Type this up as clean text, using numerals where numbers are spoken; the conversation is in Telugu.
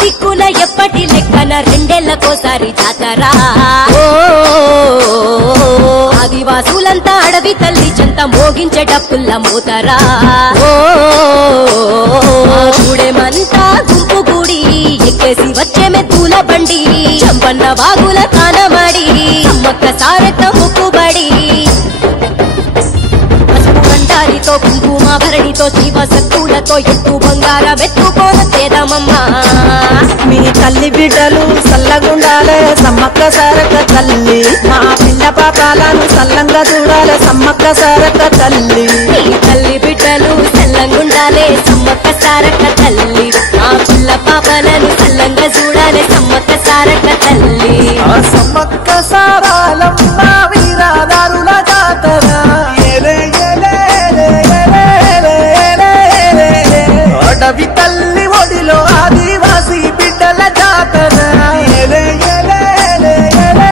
దిక్కున ఎప్పటి లెక్కన రెండేళ్లకోసారి జాతరా ఆదివాసులంతా అడవి తల్లి చెంత మోగించే డప్పుల్ల మూతరా చూడేమంతా గుంపు గుడి ఎక్కేసి వచ్చే మెత్తుల బండి చంపన్న బాగుల తానమాడి అమ్మక్క సారత ముక్కుబడి కంటారితో కుంకుమ భరణితో శివ సత్తులతో ఎత్తు బంగారం ఎత్తుకోనమ్మా మీ తల్లి బిడ్డలు సల్లగుండాలే సమ్మక్క సారక్క తల్లి మా పిల్ల పాపాలను సల్లంగా చూడాలే సమ్మక్క సారక్క తల్లి మీ తల్లి బిడ్డలు సల్లంగుండాలే సమ్మక్క సారక్క తల్లి మా పిల్ల పాపాలను సల్లంగా చూడాలే సమ్మక్క సారక్క తల్లి సమ్మక్క సారాలమ్మ వీరాదారుల జాతర అడవి తల్లి